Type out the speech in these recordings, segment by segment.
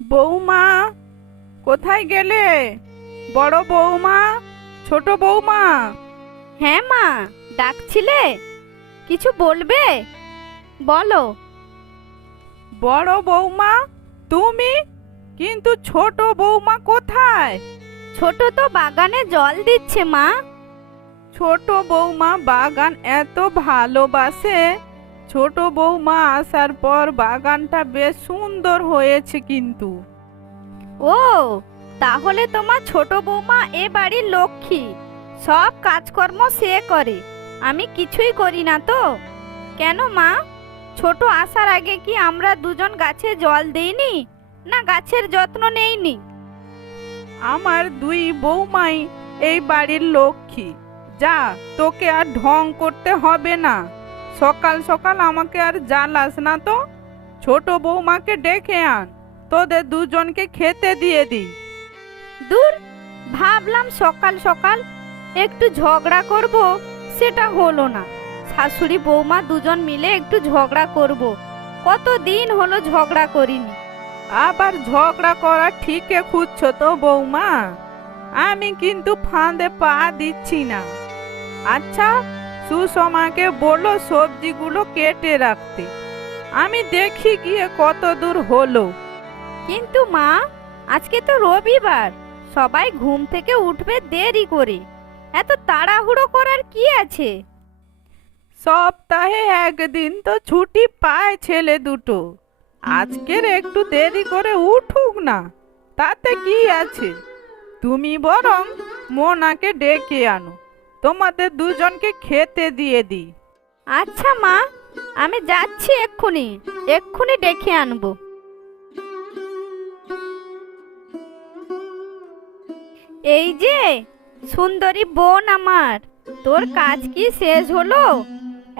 বৌমা, কোথায় গেলে? বড় বৌমা, ছোট বৌমা। হ্যাঁ মা, ডাকছিলে? কিছু বলবে? বলো। বড় বৌমা তুমি, কিন্তু ছোট বৌমা কোথায়? ছোট তো বাগানে জল দিচ্ছে মা। ছোট বৌমা বাগান এত ভালোবাসে। ছোট বৌমা আসার পর বাগানটা বেশ সুন্দর হয়েছে কিন্তু। ও, তাহলে তোমার ছোট বৌমা এ বাড়ির লক্ষ্মী, সব কাজকর্ম সে করে, আমি কিছুই করি না তো? কেন মা, ছোট আসার আগে কি আমরা দুজন গাছে জল দেইনি, না গাছের যত্ন নেইনি? আমার দুই বৌমাই এই বাড়ির লক্ষ্মী। যা, তোকে আর ঢং করতে হবে না। সকাল সকাল আমাকে আর জ্বালাস না তো। ছোট বৌমাকে ডেকে আন, তোদের দুজনকে খেতে দিয়ে দিই। দূর, ভাবলাম সকাল সকাল একটু ঝগড়া করব, সেটা হলো না। শাশুড়ি বৌমা দুজন মিলে একটু ঝগড়া করব, কতদিন হলো ঝগড়া করিনি। আবার ঝগড়া করা ঠিকই খুঁজছো তো বৌমা? আমি কিন্তু ফাঁদে পা দিচ্ছি না। আচ্ছা, সুষমাকে বলো সবজিগুলো কেটে রাখতে। আমি দেখি গিয়ে কত দূর হলো। কিন্তু মা, আজকে তো রবিবার, সবাই ঘুম থেকে উঠবে দেরি করে, এত তাড়াহুড়ো করার কি আছে? সপ্তাহে একদিন তো ছুটি পায় ছেলে দুটো। আজকের একটু দেরি করে উঠুক না, তাতে কি আছে? তুমি বরং মোনাকে ডেকে আনো, তোমাদের দুজনকে খেতে দিয়ে দিই। আচ্ছা মা, আমি যাচ্ছি এক্ষুনি, এক্ষুনি ডেকে আনবো। এই যে সুন্দরী বোন আমার, তোর কাজ কি শেষ হলো?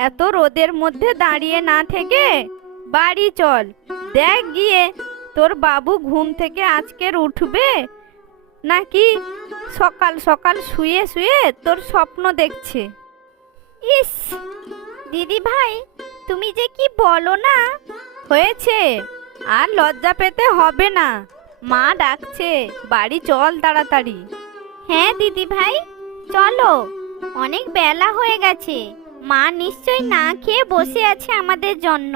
এত রোদের মধ্যে দাঁড়িয়ে না থেকে বাড়ি চল। দেখ গিয়ে তোর বাবু ঘুম থেকে আজকের উঠবে নাকি সকাল সকাল শুয়ে শুয়ে তোর স্বপ্ন দেখছে। ইস দিদি ভাই, তুমি যে কি বলো না। হয়েছে, আর লজ্জা পেতে হবে না, মা ডাকছে, বাড়ি চল তাড়াতাড়ি। হ্যাঁ দিদি ভাই, চলো, অনেক বেলা হয়ে গেছে, মা নিশ্চয় না খেয়ে বসে আছে আমাদের জন্য।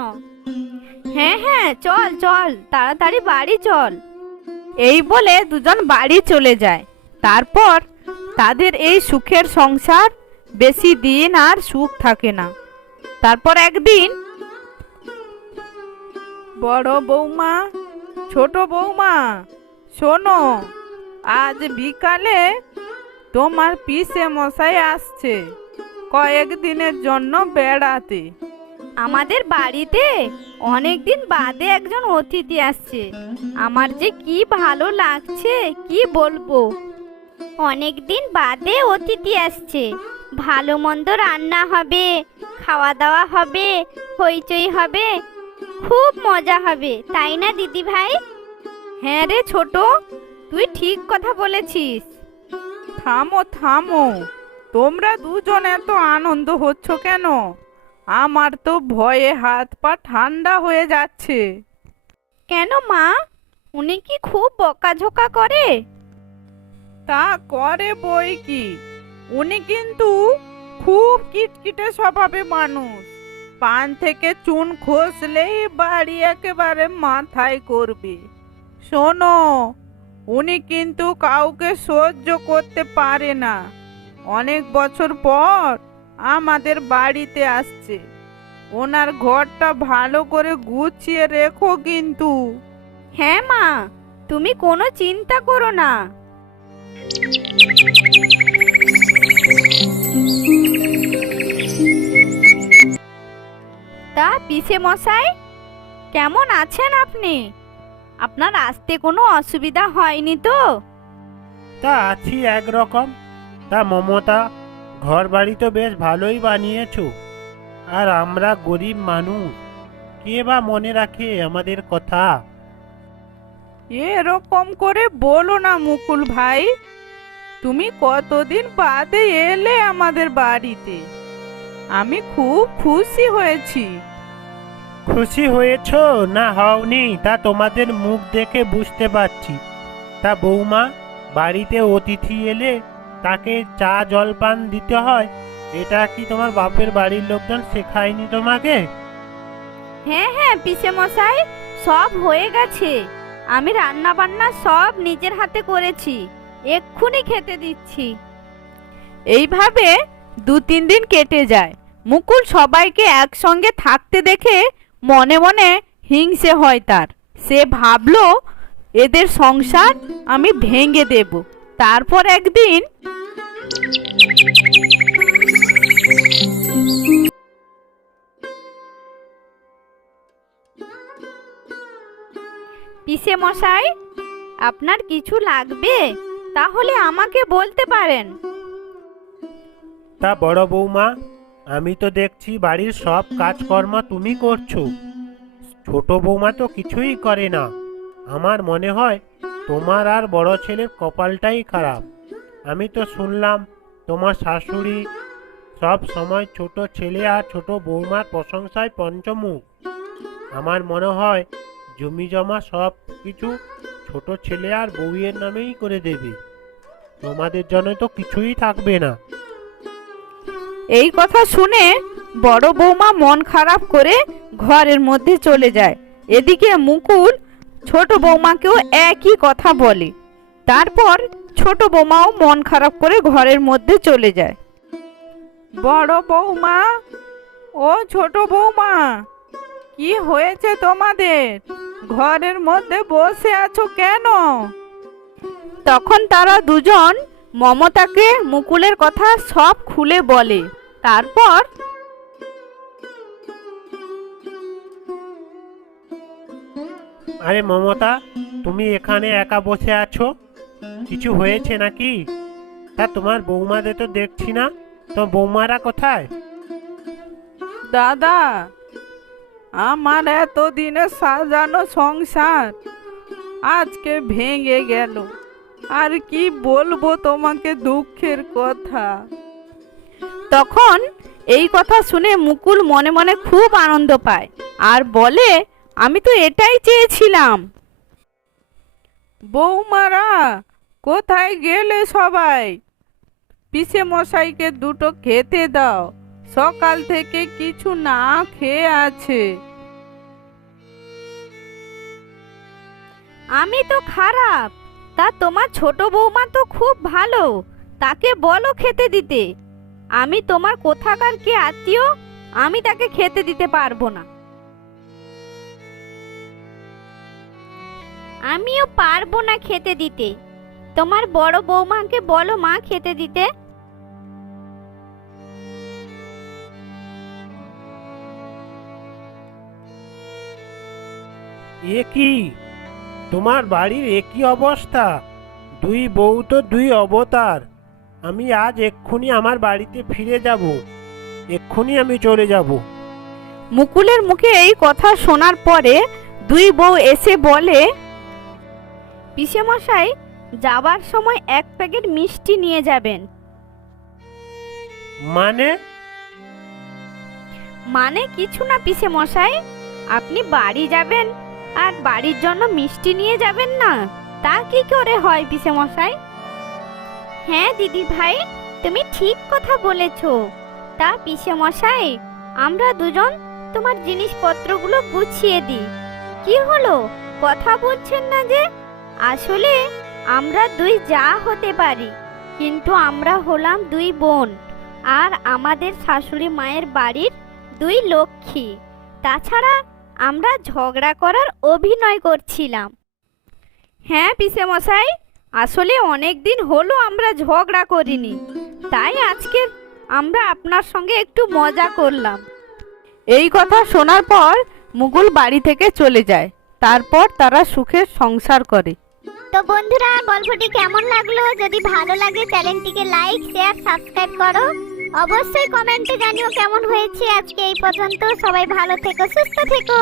হ্যাঁ হ্যাঁ, চল চল, তাড়াতাড়ি বাড়ি চল। এই বলে দুজন বাড়ি চলে যায়। তারপর তাদের এই সুখের সংসার বেশি দিন আর সুখ থাকে না। তারপর একদিন বড় বৌমা, ছোট বৌমা, শোনো, আজ বিকালে তোমার পিসে মশাই আসছে কয়েকদিনের জন্য বেড়াতে। আমাদের বাড়িতে অনেকদিন বাদে একজন অতিথি আসছে, আমার যে কি ভালো লাগছে কি বলবো। অনেকদিন বাদে অতিথি আসছে, ভালো মন্দ রান্না হবে, খাওয়া দাওয়া হবে, হইচই হবে, খুব মজা হবে, তাই না দিদি ভাই? হ্যাঁ রে ছোট, তুই ঠিক কথা বলেছিস। থামো থামো, তোমরা দুজন এত আনন্দ হচ্ছ কেন? আমার তো ভয়ে হাত পা ঠান্ডা হয়ে যাচ্ছে। কেন মা, উনি কি খুব বকাঝকা করে? তা করে বই কি, উনি কিন্তু খুব কিটকিটে স্বভাবের মানুষ। পান থেকে চুন খসলেই বাড়ি একেবারে মাথায় করবে। শোনো, উনি কিন্তু কাউকে সহ্য করতে পারে না। অনেক বছর পর আমাদের বাড়িতে আসছে, ওনার ঘরটা ভালো করে গুছিয়ে রেখো কিন্তু। হ্যাঁ মা, তুমি কোনো চিন্তা করো না। তা পিসে মশাই, কেমন আছেন আপনি? আপনার আসতে কোনো অসুবিধা হয়নি তো? তা আছি একরকম। তা মমতা, ঘর বাড়ি তো বেশ ভালোই বানিয়েছো, আর আমরা গরিব মানুষ, কে বা মনে রাখে আমাদের কথা? এরকম করে বলো না মুকুল ভাই, তুমি কতদিন বাদে এলে আমাদের বাড়িতে। আমি খুব খুশি হয়েছি। খুশি হয়েছো না হওনি তা তোমাদের মুখ দেখে বুঝতে পারছি। তা বৌমা, বাড়িতে অতিথি এলে তাকে চা জলপান দিতে হয়, এটা কি তোমার বাপের বাড়ির লোকজন শেখায়নি তোমাকে? হ্যাঁ হ্যাঁ পিসে মশাই, সব হয়ে গেছে। আমি রান্না বান্না সব নিজের হাতে করেছি, এক্ষুনি খেতে দিচ্ছি। এইভাবে 2-3 দিন কেটে যায়। মুকুল সবাইকে একসঙ্গে থাকতে দেখে মনে মনে হিংসে হয় তার। সে ভাবলো এদের সংসার আমি ভেঙে দেব। তারপর একদিন পিসে মশাই, আপনার কিছু লাগবে তাহলে আমাকে বলতে পারেন। তা বড় বৌমা, আমি তো দেখছি বাড়ির সব কাজকর্ম তুমি করছো, ছোট বৌমা তো কিছুই করে না। আমার মনে হয় তোমার আর বড় ছেলের কপালটাই খারাপ। আমি তো শুনলাম তোমার শাশুড়ি সব সময় ছোট ছেলে আর ছোট বৌমার প্রশংসায় পঞ্চমুখ। আমার মনে হয় জমি জমা সব কিছু ছোট ছেলে আর বউয়ের নামেই করে দেবে, তোমাদের জন্য তো কিছুই থাকবে না। এই কথা শুনে বড় বৌমা মন খারাপ করে ঘরের মধ্যে চলে যায়। এদিকে মুকুল ছোট বৌমাকেও একই কথা বলে। তারপর ছোট বৌমাও মন খারাপ করে ঘরের মধ্যে চলে যায়। বড় বৌমা, ও ছোট বৌমা, কি হয়েছে তোমাদের? ঘরের মধ্যে বসে আছো কেন? তখন তারা দুজন মমতাকে মুকুলের কথা সব খুলে বলে। তারপর আরে মমতা, তুমি এখানে একা বসে আছো, কিছু হয়েছে নাকি? তা তোমার বৌমাদের তো দেখছি না, তো বৌমারা কোথায়? দাদা, আমার এতদিনে সাজানো সংসার আজকে ভেঙে গেল। আর কি বলবো তোমাকে দুঃখের কথা। তখন এই কথা শুনে মুকুল মনে মনে খুব আনন্দ পায় আর বলে, আমি তো এটাই চেয়েছিলাম। বৌমারা কোথায় গেলে সবাই? পিসে মশাইকে দুটো খেতে দাও, সকাল থেকে কিছু না খেয়ে আছে। আমি তো খারাপ, তা তোমার ছোট বৌমা তো খুব ভালো, তাকে বলো খেতে দিতে। আমি তোমার কোথাকার কে আত্মীয়, আমি তাকে খেতে দিতে পারবো না। আমিও পারবো না খেতে দিতে, তোমার বড় বৌমাকে বলো মা খেতে দিতে। এ কি, তোমার বাড়ির একই অবস্থা? দুই বউ তো দুই অবতার। আমি আজ এক্ষুনি আমার বাড়িতে ফিরে যাব, এক্ষুনি আমি চলে যাব। মুকুলের মুখে এই কথা শোনার পরে দুই বউ এসে বলে, পিসে মশাই, যাবার সময় 1 প্যাকেট মিষ্টি নিয়ে যাবেন। মানে কিছু না পিসে মশাই, আপনি বাড়ি যাবেন আর বাড়ির জন্য মিষ্টি নিয়ে যাবেন না, তা কি করে হয় পিসে মশাই? হ্যাঁ দিদি ভাই, তুমি ঠিক কথা বলেছো। তা পিসে মশাই, আমরা দুজন তোমার জিনিসপত্রগুলো গুছিয়ে দিই। কি হলো, কথা বলছেন না যে? আসলে আমরা দুই যা হতে পারি, কিন্তু আমরা হলাম দুই বোন আর আমাদের শাশুড়ি মায়ের বাড়ির দুই লক্ষ্মী। তাছাড়া আমরা ঝগড়া করার অভিনয় করছিলাম। হ্যাঁ পিসে মশাই, আসলে অনেক দিন হলো আমরা ঝগড়া করিনি, তাই আজকে আমরা আপনার সঙ্গে একটু মজা করলাম। এই কথা শোনার পর মুকুল বাড়ি থেকে চলে যায়। তারপর তারা সুখে সংসার করে। তো বন্ধুরা, গল্পটি কেমন লাগলো? যদি ভালো লাগে চ্যানেলটিকে লাইক, শেয়ার, সাবস্ক্রাইব করো। অবশ্যই কমেন্টে জানিও কেমন হয়েছে। আজকে এই পর্যন্ত, সবাই ভালো থেকো, সুস্থ থেকো।